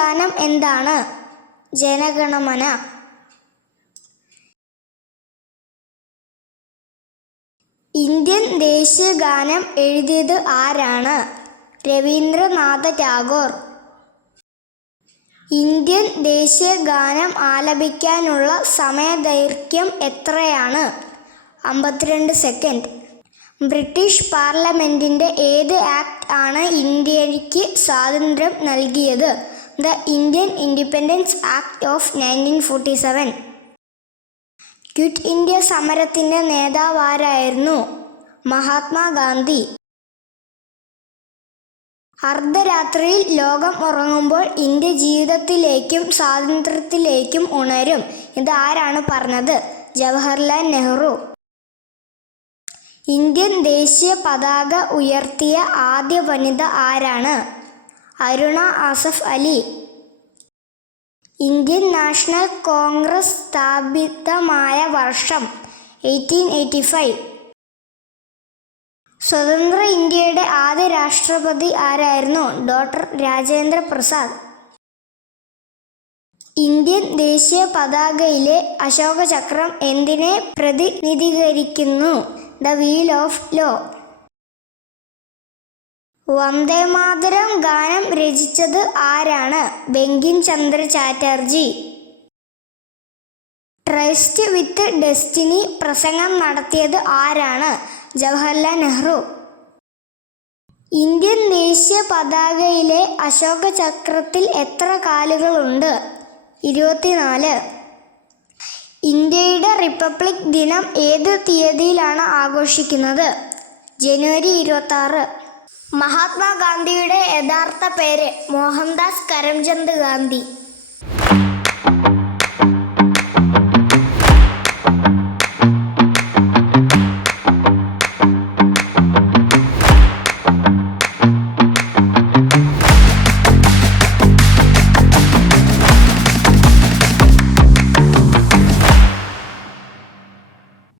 ഗാനം എന്താണ്? ജനഗണമന. ഇന്ത്യൻ ദേശീയ ഗാനം എഴുതിയത് ആരാണ്? രവീന്ദ്രനാഥ ടാഗോർ. ഇന്ത്യൻ ദേശീയ ഗാനം ആലപിക്കാനുള്ള സമയദൈർഘ്യം എത്രയാണ്? അമ്പത്തിരണ്ട് സെക്കൻഡ്. ബ്രിട്ടീഷ് പാർലമെന്റിന്റെ ഏത് ആക്ട് ആണ് ഇന്ത്യയ്ക്ക് സ്വാതന്ത്ര്യം നൽകിയത്? The Indian independence act of nineteen forty seven quit India സമരത്തിന്റെ നേതാവാരായിരുന്നു മഹാത്മാഗാന്ധി അർദ്ധരാത്രിയിൽ ലോകം ഉറങ്ങുമ്പോൾ ഇന്ത്യ ജീവിതത്തിലേക്കും സ്വാതന്ത്ര്യത്തിലേക്കും ഉണരും. ഇത് ആരാണ് പറഞ്ഞത്? ജവഹർലാൽ നെഹ്റു. ഇന്ത്യൻ ദേശീയ പതാക ഉയർത്തിയ ആദ്യ വനിത ആരാണ്? Aruna Asaf Ali. Indian national congress സ്ഥാപിതമായ വർഷം എയ്റ്റീൻ എയ്റ്റി ഫൈവ്. സ്വതന്ത്ര ഇന്ത്യയുടെ ആദ്യ രാഷ്ട്രപതി ആരായിരുന്നു? ഡോക്ടർ രാജേന്ദ്ര പ്രസാദ്. ഇന്ത്യൻ ദേശീയ പതാകയിലെ അശോകചക്രം എന്തിനെ പ്രതിനിധീകരിക്കുന്നു? The wheel of law. Vande Mataram ഗാനം രചിച്ചത് ആരാണ്? Bankim Chandra Chatterjee. Tryst with destiny പ്രസംഗം നടത്തിയത് ആരാണ്? ജവഹർലാൽ നെഹ്റു. ഇന്ത്യൻ ദേശീയ പതാകയിലെ അശോക ചക്രത്തിൽ എത്ര കാലുകളുണ്ട്? ഇരുപത്തിനാല്. ഇന്ത്യയുടെ റിപ്പബ്ലിക് ദിനം ഏത് തീയതിയിലാണ് ആഘോഷിക്കുന്നത്? ജനുവരി ഇരുപത്തി മഹാത്മാഗാന്ധിയുടെ യഥാർത്ഥ പേര് മോഹൻദാസ് കരംചന്ദ് ഗാന്ധി.